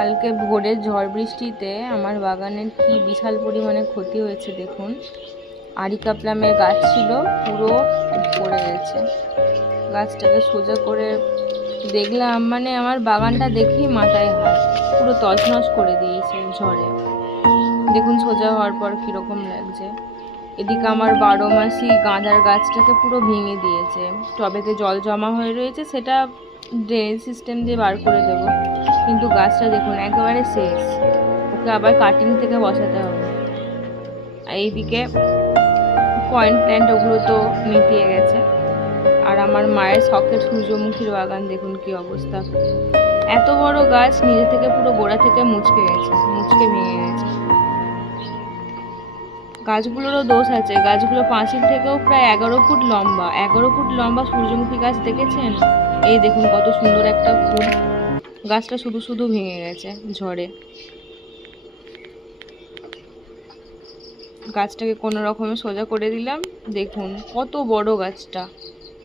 কালকে ভোরের ঝড় বৃষ্টিতে আমার বাগানের কি বিশাল পরিমাণে ক্ষতি হয়েছে দেখুন। আরিকা প্লামের গাছ ছিল, পুরো পড়ে গেছে। গাছটাকে সোজা করে দেখলাম, মানে আমার বাগানটা দেখেই মাথায় হাত, পুরো তছনছ করে দিয়েছে ঝড়ে। দেখুন সোজা হওয়ার পর কিরকম লাগছে। এদিকে আমার 12 মাসি গাঁদার গাছটাকে পুরো ভেঙে দিয়েছে। টবেতে জল জমা হয়ে রয়েছে, সেটা ড্রেনেজ সিস্টেম দিয়ে বার করে দেবো, কিন্তু গাছটা দেখুন একেবারে শেষ। ওকে আবার কাটিং থেকে বসাতে হবে। আর এইদিকে কয়েন প্ল্যান্ট ওগুলো তো মিটিয়ে গেছে। আর আমার মায়ের শখের সূর্যমুখীর বাগান দেখুন কি অবস্থা। এত বড় গাছ নিজে থেকে পুরো গোড়া থেকে মুচকে গেছে, মুচকে ভেঙে গেছে। গাছগুলোরও দোষ আছে, গাছগুলো পাঁচিল থেকেও প্রায় 11 ফুট লম্বা। 11 ফুট লম্বা সূর্যমুখী গাছ দেখেছেন? এই দেখুন কত সুন্দর একটা ফুল। গাছটা শুধু শুধু ভেঙে গেছে ঝড়ে। গাছটাকে কোনো রকমে সোজা করে দিলাম, দেখুন কত বড় গাছটা।